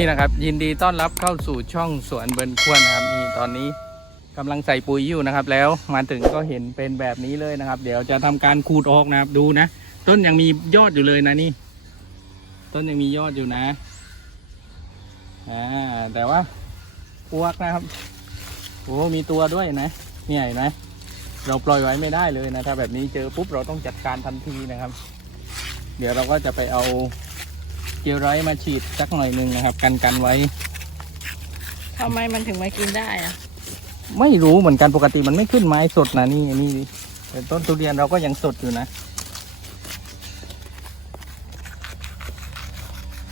นี่นะครับ ยินดีต้อนรับเข้าสู่ช่องสวนเบิร์นควรนะครับนี่ตอนนี้กำลังใส่ปุ๋ยอยู่นะครับ แล้วมาถึงก็เห็นเป็นแบบนี้เลยนะครับ เดี๋ยวจะทำการขูดออกนะครับดูนะ ต้นยังมียอดอยู่เลยนะนี่ ต้นยังมียอดอยู่นะอ่าแต่ว่าปวกนะครับโอ้มีตัวด้วยนะเนี่ยเห็นไหมเราปล่อยไว้ไม่ได้เลยนะถ้าแบบนี้เจอปุ๊บเราต้องจัดการทันทีนะครับ เดี๋ยวเราก็จะไปเอา เจลไรต์มาฉีดสักหน่อยหนึ่งนะครับ กันกันไว้ ทำไมมันถึงมากินได้อะไม่รู้เหมือนกันปกติมันไม่ขึ้นไม้สดนะนี่นี่แต่ต้นทุเรียนเราก็ยังสดอยู่นะ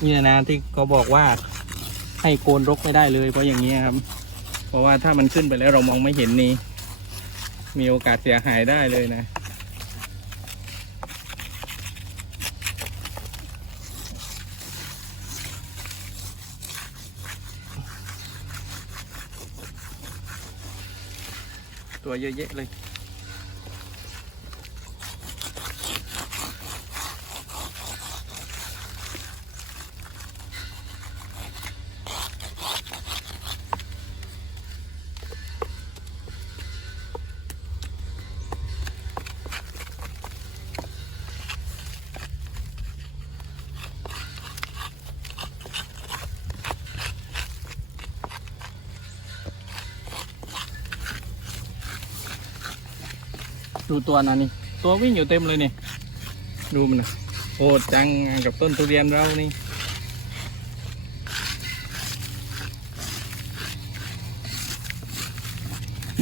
นี่นะที่เขาบอกว่าให้โกนรกไม่ได้เลยเพราะอย่างนี้ยครับ เพราะว่าถ้ามันขึ้นไปแล้วเรามองไม่เห็นนี่มีโอกาสเสียหายได้เลยนะ ตัวเยอะแยะเลย ดูตัวนั้นนี่ ตัววิ่งอยู่เต็มเลยนี่ ดูมันนะโหดจังกับต้นทุเรียนเรานี่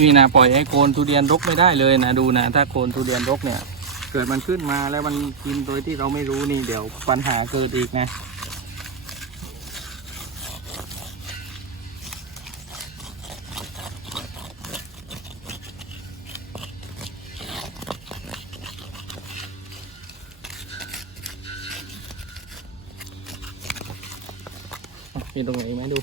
นี่นะปล่อยให้โคนทุเรียนรกไม่ได้เลยนะดูนะถ้าโคนทุเรียนรกเนี่ย เกิดมันขึ้นมาแล้วมันกินโดยที่เราไม่รู้นี่เดี๋ยวปัญหาเกิดอีกนะ มีตรงไหนอีกไหมดู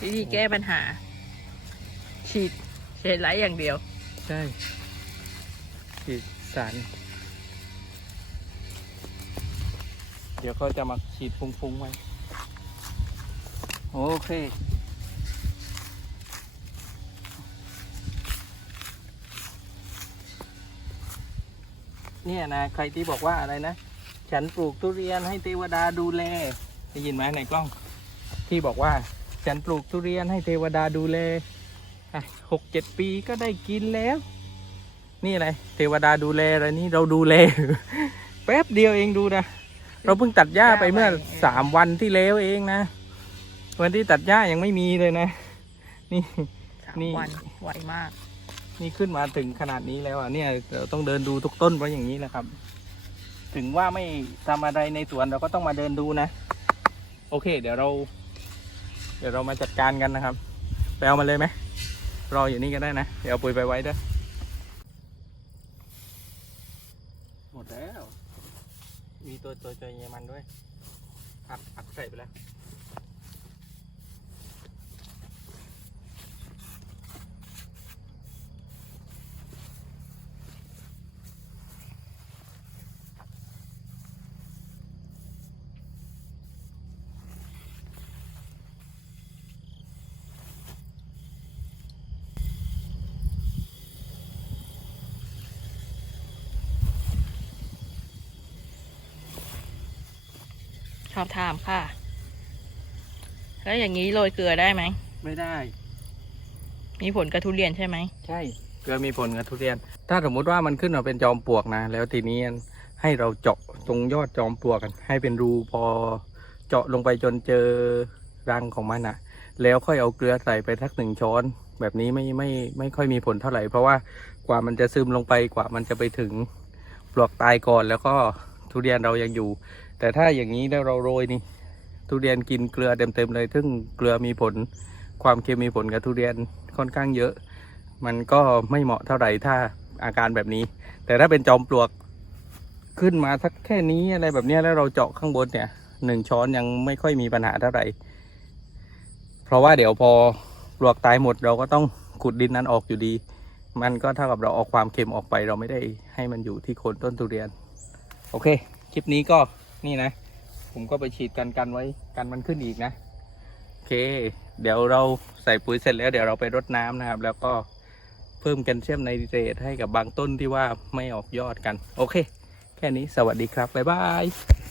วิธีแก้ปัญหา ฉีดเชดไลท์อย่างเดียว ใช่ฉีดสาร เดี๋ยวเขาจะมาฉีดฟุ้งๆไว้ โอเค เนี่ยนะใครที่บอกว่าอะไรนะ ฉันปลูกทุเรียนให้เทวดาดูแลได้ยินไหมในกล้อง ที่บอกว่า ฉันปลูกทุเรียนให้เทวดาดูแลหกเจ็ดปีก็ได้กินแล้ว นี่อะไร เทวดาดูแลอะไรนี่เราดูแล แป๊บเดียวเองดูนะ เราเพิ่งตัดหญ้าไปเมื่อสามวันที่แล้วเองนะ วันที่ตัดหญ้ายังไม่มีเลยนะ นี่สามนี่วันไวมาก นี่ขึ้นมาถึงขนาดนี้แล้วอะเนี่ยเราต้องเดินดูทุกต้นเพราะอย่างนี้แหละครับ ถึงว่าไม่ทำอะไรในสวนเราก็ต้องมาเดินดูนะ โอเค เดี๋ยวเรา เดี๋ยวเรามาจัดการกันนะครับไปเอามาเลยไหมรออยู่นี่ก็ได้นะ เดี๋ยวเอาปุ๋ยไปไว้ด้วยหมดแล้ว มีตัวตัวตัวเยมันด้วยอัดอัดใส่ไปแล้ว ชอบถามค่ะ แล้วอย่างนี้โรยเกลือได้ไหม ไม่ได้ มีผลกระทุเรียนใช่ไหม ใช่ เกลือมีผลกับทุเรียน ถ้าสมมุติว่ามันขึ้นมาเป็นจอมปลวกนะ แล้วทีนี้ให้เราเจาะตรงยอดจอมปลวกกัน ให้เป็นรูพอเจาะลงไปจนเจอรังของมันอะแล้วค่อยเอาเกลือใส่ไปทักหนึ่งช้อน แบบนี้ไม่ไม่ไม่ค่อยมีผลเท่าไหร่ เพราะว่ากว่ามันจะซึมลงไปกว่ามันจะไปถึงปลวกตายก่อนแล้วก็ทุเรียนเรายังอยู่ แต่ถ้าอย่างนี้แล้วเราโรยนี่ทุเรียนกินเกลือเต็มๆเลย ซึ่งเกลือมีผลความเค็มมีผลกับทุเรียนค่อนข้างเยอะ มันก็ไม่เหมาะเท่าไหร่ถ้าอาการแบบนี้ แต่ถ้าเป็นจอมปลวกขึ้นมาสักแค่นี้อะไรแบบนี้แล้วเราเจาะข้างบนเนี่ยหนึ่งช้อนยังไม่ค่อยมีปัญหาเท่าไหร่ เพราะว่าเดี๋ยวพอปลวกตายหมดเราก็ต้องขุดดินนั้นออกอยู่ดี มันก็เท่ากับเราเอาความเค็มออกไป เราไม่ได้ให้มันอยู่ที่โคนต้นทุเรียน โอเค คลิปนี้ก็ นี่นะ ผมก็ไปฉีดกันกันไว้กันมันขึ้นอีกนะโอเค เดี๋ยวเราใส่ปุ๋ยเสร็จแล้วเดี๋ยวเราไปรดน้ำนะครับ แล้วก็เพิ่มแคลเซียมไนเตรตให้กับบางต้นที่ว่าไม่ออกยอดกัน โอเค แค่นี้สวัสดีครับ บ๊ายบาย